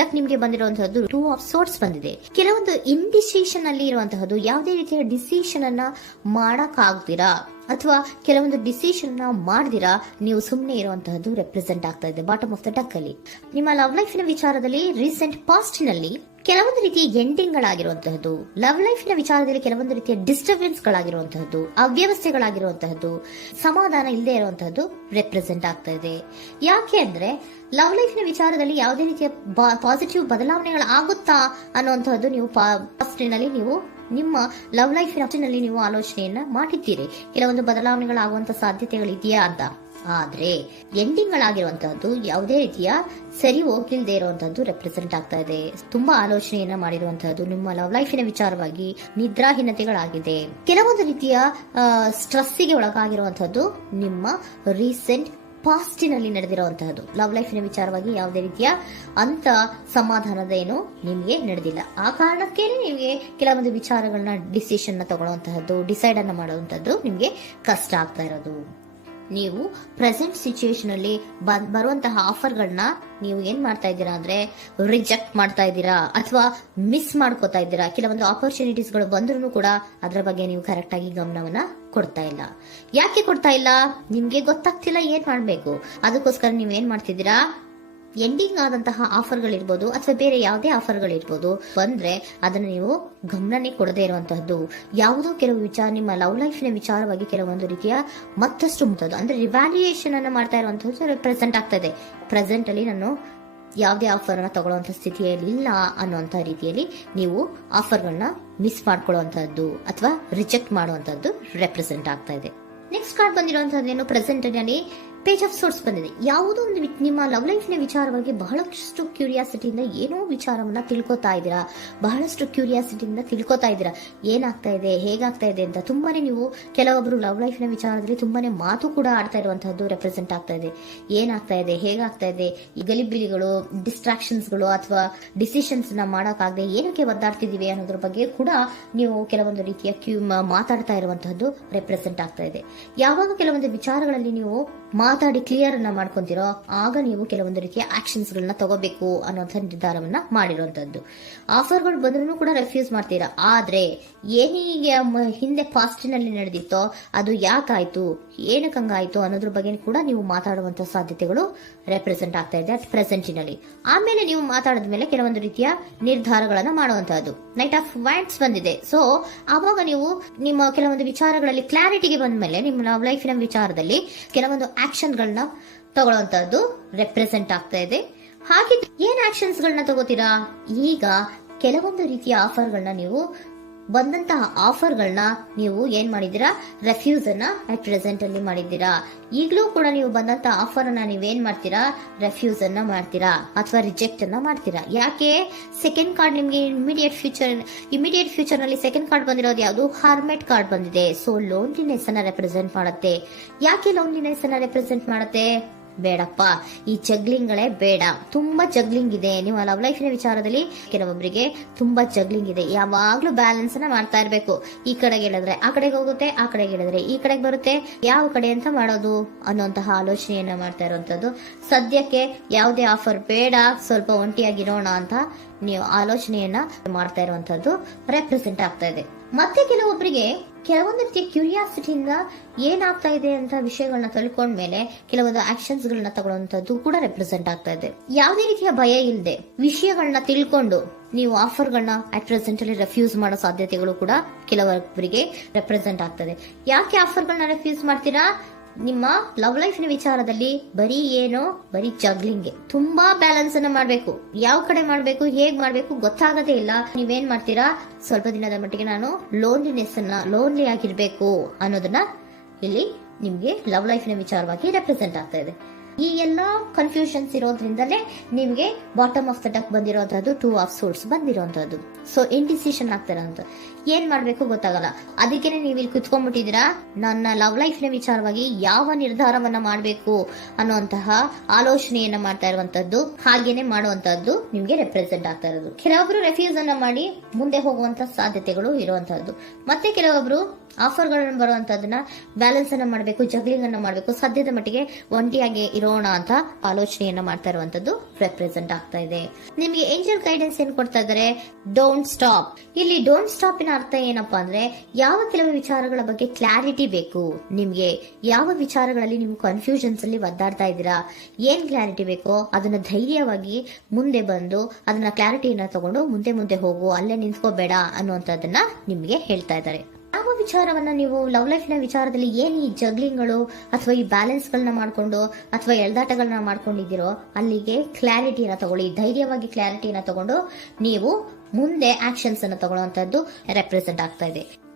Duck ನಿಮ್ಗೆ ಬಂದಿರುವಂತಹದ್ದು 2 of sorts ಬಂದಿದೆ. ಕೆಲವೊಂದು ಇಂಡಿಸಿಷನ್ ಅಲ್ಲಿ ಇರುವಂತಹದ್ದು, ಯಾವುದೇ ರೀತಿಯ ಡಿಸಿಷನ್ ಅನ್ನ ಮಾಡಕ್ ಆಗ್ದಿರಾ ಅಥವಾ ಕೆಲವೊಂದು ಡಿಸಿಷನ್ ನ ಮಾಡ್ದಿರಾ ನೀವು ಸುಮ್ಮನೆ ಇರುವಂತಹದ್ದು ರೆಪ್ರೆಸೆಂಟ್ ಆಗ್ತಾ ಇದೆ ಬಾಟಮ್ ಆಫ್ ದ ಡಕ್ ಅಲ್ಲಿ. ನಿಮ್ಮ ಲವ್ ಲೈಫ್ ನ ವಿಚಾರದಲ್ಲಿ ರೀಸೆಂಟ್ ಪಾಸ್ಟ್ ನಲ್ಲಿ ಕೆಲವೊಂದು ರೀತಿಯ ಎಂಡಿಂಗ್ ಗಳಾಗಿರುವಂತಹದ್ದು, ಲವ್ ಲೈಫ್ ನ ವಿಚಾರದಲ್ಲಿ ಕೆಲವೊಂದು ರೀತಿಯ ಡಿಸ್ಟರ್ಬೆನ್ಸ್ ಗಳಾಗಿರುವಂತಹದ್ದು, ಅವ್ಯವಸ್ಥೆಗಳಾಗಿರುವಂತಹದ್ದು, ಸಮಾಧಾನ ಇಲ್ಲದೆ ಇರುವಂತಹದ್ದು ರೆಪ್ರೆಸೆಂಟ್ ಆಗ್ತಾ ಇದೆ. ಯಾಕೆ ಅಂದ್ರೆ ಲವ್ ಲೈಫ್ ನ ವಿಚಾರದಲ್ಲಿ ಯಾವುದೇ ರೀತಿಯ ಪಾಸಿಟಿವ್ ಬದಲಾವಣೆಗಳಾಗುತ್ತಾ ಅನ್ನುವಂತಹದ್ದು ನೀವು ಪಾಸ್ಟ್ ನಲ್ಲಿ ನೀವು ನಿಮ್ಮ ಲವ್ ಲೈಫ್ ನಲ್ಲಿ ನೀವು ಆಲೋಚನೆಯನ್ನ ಮಾಡಿದ್ದೀರಿ, ಕೆಲವೊಂದು ಬದಲಾವಣೆಗಳಾಗುವಂತ ಸಾಧ್ಯತೆಗಳಿದೆಯಾ ಅಂತ. ಆದ್ರೆ ಎಂಡಿಂಗ್ ಗಳಾಗಿರುವಂತಹದ್ದು ಯಾವುದೇ ರೀತಿಯ ಸರಿ ಹೋಗಿಲ್ದೇ ಇರುವಂತಹದ್ದು ರೆಪ್ರೆಸೆಂಟ್ ಆಗ್ತಾ ಇದೆ. ತುಂಬಾ ಆಲೋಚನೆಯನ್ನ ಮಾಡಿರುವಂತಹದ್ದು ನಿಮ್ಮ ಲವ್ ಲೈಫಿನ ವಿಚಾರವಾಗಿ ನಿದ್ರಾಹೀನತೆಗಳಾಗಿದೆ. ಕೆಲವೊಂದು ರೀತಿಯ ಸ್ಟ್ರೆಸ್ಸಿಗೆ ಒಳಗಾಗಿರುವಂತಹದ್ದು ನಿಮ್ಮ ರೀಸೆಂಟ್ ಪಾಸ್ಟಿನಲ್ಲಿ ನಡೆದಿರುವಂತಹದ್ದು. ಲವ್ ಲೈಫಿನ ವಿಚಾರವಾಗಿ ಯಾವುದೇ ರೀತಿಯ ಅಂತ ಸಮಾಧಾನದ ಏನು ನಿಮ್ಗೆ ನಡೆದಿಲ್ಲ. ಆ ಕಾರಣಕ್ಕೆ ನಿಮಗೆ ಕೆಲವೊಂದು ವಿಚಾರಗಳನ್ನ ಡಿಸಿಷನ್ ತಗೊಳ್ಳುವಂತಹದ್ದು, ಡಿಸೈಡ್ ಅನ್ನ ಮಾಡುವಂತಹದ್ದು ನಿಮ್ಗೆ ಕಷ್ಟ ಆಗ್ತಾ ಇರೋದು. ನೀವು ಪ್ರೆಸೆಂಟ್ ಸಿಚುಯೇಷನ್ ಅಲ್ಲಿ ಬರುವಂತಹ ಆಫರ್ಗಳನ್ನ ನೀವು ಏನ್ ಮಾಡ್ತಾ ಇದ್ದೀರಾ ಅಂದ್ರೆ ರಿಜೆಕ್ಟ್ ಮಾಡ್ತಾ ಇದ್ದೀರಾ ಅಥವಾ ಮಿಸ್ ಮಾಡ್ಕೋತಾ ಇದ್ದೀರಾ. ಕೆಲವೊಂದು ಆಪರ್ಚುನಿಟೀಸ್ ಗಳು ಬಂದ್ರೂ ಕೂಡ ಅದರ ಬಗ್ಗೆ ನೀವು ಕರೆಕ್ಟ್ ಆಗಿ ಗಮನವನ್ನ ಕೊಡ್ತಾ ಇಲ್ಲ. ಯಾಕೆ ಕೊಡ್ತಾ ಇಲ್ಲ? ನಿಮ್ಗೆ ಗೊತ್ತಾಗ್ತಿಲ್ಲ ಏನ್ ಮಾಡ್ಬೇಕು. ಅದಕ್ಕೋಸ್ಕರ ನೀವು ಏನ್ ಮಾಡ್ತಿದ್ದೀರಾ, ಎಂಡಿಂಗ್ ಆದಂತಹ ಆಫರ್ಗಳಿರ್ಬೋದು ಅಥವಾ ಬೇರೆ ಯಾವುದೇ ಆಫರ್ಗಳಿರ್ಬೋದು ಬಂದ್ರೆ ಅದನ್ನ ನೀವು ಗಮನನೇ ಕೊಡದೇ ಇರುವಂತಹದ್ದು. ಯಾವುದೋ ಕೆಲವು ವಿಚಾರ ನಿಮ್ಮ ಲವ್ ಲೈಫಿನ ವಿಚಾರವಾಗಿ ಕೆಲವೊಂದು ರೀತಿಯ ಮತ್ತಷ್ಟು ಮುಟ್ಟೋದು ಅಂದ್ರೆ ರಿವ್ಯಾಲ್ಯೂಯೇಷನ್ ಅನ್ನ ಮಾಡ್ತಾ ಇರುವಂತಹದ್ದು ಪ್ರೆಸೆಂಟ್ ಆಗ್ತಾ ಇದೆ. ಪ್ರೆಸೆಂಟ್ ಅಲ್ಲಿ ನಾನು ಯಾವುದೇ ಆಫರ್ ಅನ್ನ ತಗೊಳ್ಳುವಂತ ಸ್ಥಿತಿಯಲ್ಲಿ ಇಲ್ಲ ಅನ್ನುವಂತ ರೀತಿಯಲ್ಲಿ ನೀವು ಆಫರ್ಗಳನ್ನ ಮಿಸ್ ಮಾಡ್ಕೊಳ್ಳುವಂತಹದ್ದು ಅಥವಾ ರಿಜೆಕ್ಟ್ ಮಾಡುವಂತಹದ್ದು ರೆಪ್ರೆಸೆಂಟ್ ಆಗ್ತಾ ಇದೆ. ನೆಕ್ಸ್ಟ್ ಕಾರ್ಡ್ ಬಂದಿರುವಂತಹದ್ದೇನು, ಪ್ರೆಸೆಂಟ್ ನಲ್ಲಿ ಪೇಜ್ ಆಫ್ ಸೋರ್ಟ್ಸ್ ಬಂದಿದೆ. ಯಾವುದೋ ಒಂದು ನಿಮ್ಮ ಲವ್ ಲೈಫಿನ ವಿಚಾರವಾಗಿ ಬಹಳಷ್ಟು ಕ್ಯೂರಿಯಾಸಿಟಿಯಿಂದ ಏನೋ ವಿಚಾರವನ್ನ ತಿಳ್ಕೊತಾ ಇದ್ದೀರಾ, ಬಹಳಷ್ಟು ಕ್ಯೂರಿಯಾಸಿಟಿಯಿಂದ ತಿಳ್ಕೊತಾ ಇದ್ದೀರಾ ಏನಾಗ್ತಾ ಇದೆ, ಹೇಗಾಗ್ತಾ ಇದೆ ಅಂತ. ತುಂಬಾನೇ ನೀವು ಕೆಲವೊಬ್ರು ಲವ್ ಲೈಫಿನ ವಿಚಾರದಲ್ಲಿ ತುಂಬಾನೇ ಮಾತು ಕೂಡ ಆಡ್ತಾ ಇರುವಂತಹದ್ದು ರೆಪ್ರೆಸೆಂಟ್ ಆಗ್ತಾ ಇದೆ. ಏನಾಗ್ತಾ ಇದೆ, ಹೇಗಾಗ್ತಾ ಇದೆ, ಈ ಗಲಿಬಿಲಿಗಳು, ಡಿಸ್ಟ್ರಾಕ್ಷನ್ಸ್ಗಳು ಅಥವಾ ಡಿಸಿಷನ್ಸ್ ನ ಮಾಡಕ್ಕಾಗದೆ ಏನಕ್ಕೆ ಒದ್ದಾಡ್ತಿದೀವಿ ಅನ್ನೋದ್ರ ಬಗ್ಗೆ ಕೂಡ ನೀವು ಕೆಲವೊಂದು ರೀತಿಯ ಮಾತಾಡ್ತಾ ಇರುವಂತಹದ್ದು ರೆಪ್ರೆಸೆಂಟ್ ಆಗ್ತಾ ಇದೆ. ಯಾವಾಗ ಕೆಲವೊಂದು ವಿಚಾರಗಳಲ್ಲಿ ನೀವು ಮಾತಾಡಿ ಕ್ಲಿಯರ್ ಅನ್ನ ಮಾಡ್ಕೊಂತೀರೋ ಆಗ ನೀವು ಕೆಲವೊಂದು ರೀತಿಯ ಆಕ್ಷನ್ಸ್ ಗಳನ್ನ ತಗೋಬೇಕು ಅನ್ನೋಂಥ ನಿರ್ಧಾರವನ್ನ ಮಾಡಿರುವಂತದ್ದು. ಆಫರ್ಗಳು ಬಂದ್ರೂ ಕೂಡ ರೆಫ್ಯೂಸ್ ಮಾಡ್ತೀರಾ. ಆದ್ರೆ ಏನೀಗ ಹಿಂದೆ ಪಾಸ್ಟ್ ನಲ್ಲಿ ನಡೆದಿತ್ತೋ ಅದು ಯಾಕಾಯ್ತು, ಏನಕ್ಕಂಗಾಯ್ತು ಅನ್ನೋದ್ರ ಬಗ್ಗೆ ಕೂಡ ನೀವು ಮಾತಾಡುವಂತ ಸಾಧ್ಯತೆಗಳು ರೆಪ್ರೆಸೆಂಟ್ ಆಗ್ತಾ ಇದೆ ಅಟ್ ಪ್ರೆಸೆಂಟಿನಲ್ಲಿ. ಆಮೇಲೆ ನೀವು ಮಾತಾಡಿದ ಮೇಲೆ ಕೆಲವೊಂದು ರೀತಿಯ ನಿರ್ಧಾರಗಳನ್ನ ಮಾಡುವಂತಹದ್ದು. ನೈಟ್ ಆಫ್ ವ್ಯಾಂಡ್ಸ್ ಬಂದಿದೆ. ಸೊ ಆವಾಗ ನೀವು ನಿಮ್ಮ ಕೆಲವೊಂದು ವಿಚಾರಗಳಲ್ಲಿ ಕ್ಲಾರಿಟಿಗೆ ಬಂದ ಮೇಲೆ ನಿಮ್ಮ ಲವ್ ಲೈಫಿನ ವಿಚಾರದಲ್ಲಿ ಕೆಲವೊಂದು ಆಕ್ಷನ್ ಗಳನ್ನ ತಗೊಳ್ಳುವಂತಹದ್ದು ರೆಪ್ರೆಸೆಂಟ್ ಆಗ್ತಾ ಇದೆ. ಹಾಗೆ ಏನ್ ಆಕ್ಷನ್ಸ್ ಗಳನ್ನ ತಗೋತೀರಾ, ಈಗ ಕೆಲವೊಂದು ರೀತಿಯ ಆಫರ್ಗಳನ್ನ ನೀವು ಬಂದಂತಹ ಆಫರ್ಗಳನ್ನ ನೀವು ಏನ್ ಮಾಡಿದೀರಾ, ರೆಫ್ಯೂಸ್ ಅನ್ನ ಅಟ್ ಪ್ರೆಸೆಂಟ್ ಅಲ್ಲಿ ಮಾಡಿದ್ದೀರಾ. ಈಗಲೂ ಕೂಡ ನೀವು ಬಂದಂತಹ ಆಫರ್ ಅನ್ನ ನೀವೇನ್ ಮಾಡ್ತೀರಾ, ರೆಫ್ಯೂಸ್ ಅನ್ನ ಮಾಡ್ತೀರಾ ಅಥವಾ ರಿಜೆಕ್ಟ್ ಅನ್ನ ಮಾಡ್ತೀರಾ. ಯಾಕೆ? ಸೆಕೆಂಡ್ ಕಾರ್ಡ್ ನಿಮ್ಗೆ ಇಮಿಡಿಯೇಟ್ ಫ್ಯೂಚರ್ ನಲ್ಲಿ ಸೆಕೆಂಡ್ ಕಾರ್ಡ್ ಬಂದಿರೋದು ಯಾವುದು, ಹಾರ್ಮೆಟ್ ಕಾರ್ಡ್ ಬಂದಿದೆ. ಸೊ ಲೋನ್ಲಿನೆಸ್ ಅನ್ನ ರೆಪ್ರೆಸೆಂಟ್ ಮಾಡುತ್ತೆ. ಯಾಕೆ ಲೋನ್ಲಿನೆಸ್ ಅನ್ನ ರೆಪ್ರೆಸೆಂಟ್ ಮಾಡುತ್ತೆ? ಬೇಡಪ್ಪ, ಈ ಜಗ್ಲಿಂಗ್ಗಳೇ ಬೇಡ. ತುಂಬಾ ಜಗ್ಲಿಂಗ್ ಇದೆ ನಿಮ್ಮ ಲವ್ ಲೈಫಿನ ವಿಚಾರದಲ್ಲಿ. ಕೆಲವೊಬ್ಬರಿಗೆ ತುಂಬಾ ಜಗ್ಲಿಂಗ್ ಇದೆ. ಯಾವಾಗ್ಲೂ ಬ್ಯಾಲೆನ್ಸ್ ಅನ್ನ ಮಾಡ್ತಾ ಇರ್ಬೇಕು. ಈ ಕಡೆಗೆ ಹೇಳಿದ್ರೆ ಆ ಕಡೆಗೆ ಹೋಗುತ್ತೆ, ಆ ಕಡೆಗೆ ಹೇಳಿದ್ರೆ ಈ ಕಡೆಗೆ ಬರುತ್ತೆ. ಯಾವ ಕಡೆ ಅಂತ ಮಾಡೋದು ಅನ್ನುವಂತಹ ಆಲೋಚನೆಯನ್ನ ಮಾಡ್ತಾ ಇರುವಂತದ್ದು. ಸದ್ಯಕ್ಕೆ ಯಾವುದೇ ಆಫರ್ ಬೇಡ, ಸ್ವಲ್ಪ ಒಂಟಿಯಾಗಿರೋಣ ಅಂತ ನೀವು ಆಲೋಚನೆಯನ್ನ ಮಾಡ್ತಾ ಇರುವಂತದ್ದು ರೆಪ್ರೆಸೆಂಟ್ ಆಗ್ತಾ ಇದೆ. ಮತ್ತೆ ಕೆಲವೊಬ್ಬರಿಗೆ ಕೆಲವೊಂದು ರೀತಿಯ ಕ್ಯೂರಿಯಾಸಿಟಿಯಿಂದ ಏನಾಗ್ತಾ ಇದೆ ಅಂತ ವಿಷಯಗಳನ್ನ ತಿಳ್ಕೊಂಡ್ಮೇಲೆ ಕೆಲವೊಂದು ಆಕ್ಷನ್ಸ್ ಗಳನ್ನ ತಗೊಳ್ಳುವಂತದ್ದು ಕೂಡ ರೆಪ್ರೆಸೆಂಟ್ ಆಗ್ತಾ ಇದೆ. ಯಾವುದೇ ರೀತಿಯ ಭಯ ಇಲ್ಲದೆ ವಿಷಯಗಳನ್ನ ತಿಳ್ಕೊಂಡು ನೀವು ಆಫರ್ಗಳನ್ನ ಅಟ್ ಪ್ರೆಸೆಂಟ್ ಅಲ್ಲಿ ರೆಫ್ಯೂಸ್ ಮಾಡೋ ಸಾಧ್ಯತೆಗಳು ಕೂಡ ಕೆಲವೊಬ್ಬರಿಗೆ ರೆಪ್ರೆಸೆಂಟ್ ಆಗ್ತದೆ. ಯಾಕೆ ಆಫರ್ಗಳನ್ನ ರೆಫ್ಯೂಸ್ ಮಾಡ್ತೀರಾ? ನಿಮ್ಮ ಲವ್ ಲೈಫಿನ ವಿಚಾರದಲ್ಲಿ ಬರೀ ಜಗ್ಲಿಂಗ್, ತುಂಬಾ ಬ್ಯಾಲೆನ್ಸ್ ಅನ್ನ ಮಾಡ್ಬೇಕು. ಯಾವ ಕಡೆ ಮಾಡ್ಬೇಕು, ಹೇಗ್ ಮಾಡ್ಬೇಕು ಗೊತ್ತಾಗದೇ ಇಲ್ಲ. ನೀವೇನ್ ಮಾಡ್ತೀರಾ, ಸ್ವಲ್ಪ ದಿನದ ಮಟ್ಟಿಗೆ ನಾನು ಲೋನ್ಲಿ ಆಗಿರ್ಬೇಕು ಅನ್ನೋದನ್ನ ಇಲ್ಲಿ ನಿಮ್ಗೆ ಲವ್ ಲೈಫಿನ ವಿಚಾರವಾಗಿ ರೆಪ್ರೆಸೆಂಟ್ ಆಗ್ತಾ ಇದೆ. ಈ ಎಲ್ಲಾ ಕನ್ಫ್ಯೂಷನ್ಸ್ ಇರೋದ್ರಿಂದಲೇ ನಿಮ್ಗೆ ಬಾಟಮ್ ಆಫ್ ದ ಡಕ್ ಬಂದಿರುವಂತಹದ್ದು 2 ಆಫ್ ಸೋರ್ಟ್ಸ್ ಬಂದಿರುವಂತಹದ್ದು. ಸೊ ಇಂಡಿಸಿಷನ್ ಆಗ್ತಿರೋಂತ ಏನ್ ಮಾಡ್ಬೇಕು ಗೊತ್ತಾಗಲ್ಲ. ಅದಕ್ಕೇನೆ ನೀವು ಇಲ್ಲಿ ಕುತ್ಕೊಂಡ್ಬಿಟ್ಟಿದ್ದೀರಾ, ನನ್ನ ಲವ್ ಲೈಫ್ ನ ವಿಚಾರವಾಗಿ ಯಾವ ನಿರ್ಧಾರವನ್ನ ಮಾಡ್ಬೇಕು ಅನ್ನುವಂತಹ ಆಲೋಚನೆಯನ್ನ ಮಾಡ್ತಾ ಇರುವಂತದ್ದು, ಹಾಗೇನೆ ಮಾಡುವಂತಹದ್ದು ನಿಮ್ಗೆ ರೆಪ್ರೆಸೆಂಟ್ ಆಗ್ತಾ ಇರೋದು. ಕೆಲವೊಬ್ರು ರೆಫ್ಯೂಸ್ ಅನ್ನ ಮಾಡಿ ಮುಂದೆ ಹೋಗುವಂತ ಸಾಧ್ಯತೆಗಳು ಇರುವಂತಹದ್ದು. ಮತ್ತೆ ಕೆಲವೊಬ್ರು ಆಫರ್ಗಳನ್ನ ಬರುವಂತದನ್ನ ಬ್ಯಾಲೆನ್ಸ್ ಅನ್ನ ಮಾಡಬೇಕು, ಜಗ್ಲಿಂಗ್ ಅನ್ನ ಮಾಡಬೇಕು, ಸದ್ಯದ ಮಟ್ಟಿಗೆ ಒಂಟಿಯಾಗಿ ಇರೋ ಬರೋಣ ಅಂತ ಆಲೋಚನೆಯನ್ನ ಮಾಡ್ತಾ ಇರುವಂತದ್ದು ರೆಪ್ರೆಸೆಂಟ್ ಆಗ್ತಾ ಇದೆ. ನಿಮಗೆ ಏಂಜಲ್ ಗೈಡೆನ್ಸ್ ಏನ್ ಕೊಡ್ತಾ ಇದ್ದಾರೆ? Don't stop. ಇಲ್ಲಿ ಡೋಂಟ್ ಸ್ಟಾಪ್ ನ ಅರ್ಥ ಏನಪ್ಪಾ ಅಂದ್ರೆ, ಯಾವ ಕೆಲವು ವಿಚಾರಗಳ ಬಗ್ಗೆ ಕ್ಲಾರಿಟಿ ಬೇಕು ನಿಮ್ಗೆ, ಯಾವ ವಿಚಾರಗಳಲ್ಲಿ ನೀವು ಕನ್ಫ್ಯೂಷನ್ಸ್ ಅಲ್ಲಿ ಒದ್ದಾಡ್ತಾ ಇದ್ದೀರಾ, ಏನ್ ಕ್ಲಾರಿಟಿ ಬೇಕೋ ಅದನ್ನ ಧೈರ್ಯವಾಗಿ ಮುಂದೆ ಬಂದು ಅದನ್ನ ಕ್ಲಾರಿಟಿಯನ್ನ ತಗೊಂಡು ಮುಂದೆ ಹೋಗು, ಅಲ್ಲೇ ನಿಂತ್ಕೋಬೇಡ ಅನ್ನುವಂಥದ್ದನ್ನ ನಿಮ್ಗೆ ಹೇಳ್ತಾ ಇದ್ದಾರೆ. ಯಾವ ವಿಚಾರವನ್ನ ನೀವು ಲವ್ ಲೈಫ್ ನ ವಿಚಾರದಲ್ಲಿ ಏನ್ ಈ ಜಗ್ಲಿಂಗ್ಗಳು ಅಥವಾ ಈ ಬ್ಯಾಲೆನ್ಸ್ ಗಳನ್ನ ಮಾಡ್ಕೊಂಡು ಅಥವಾ ಎಳ್ದಾಟಗಳನ್ನ ಮಾಡ್ಕೊಂಡಿದ್ದೀರೋ ಅಲ್ಲಿಗೆ ಕ್ಲಾರಿಟಿನ ತಗೊಳ್ಳಿ, ಧೈರ್ಯವಾಗಿ ಕ್ಲಾರಿಟಿನ ತಗೊಂಡು ನೀವು ಮುಂದೆ ಆಕ್ಷನ್ಸ್ ಅನ್ನು ತಗೊಳ್ಳುವಂತದ್ದು ರೆಪ್ರೆಸೆಂಟ್ ಆಗ್ತಾ ಇದೆ.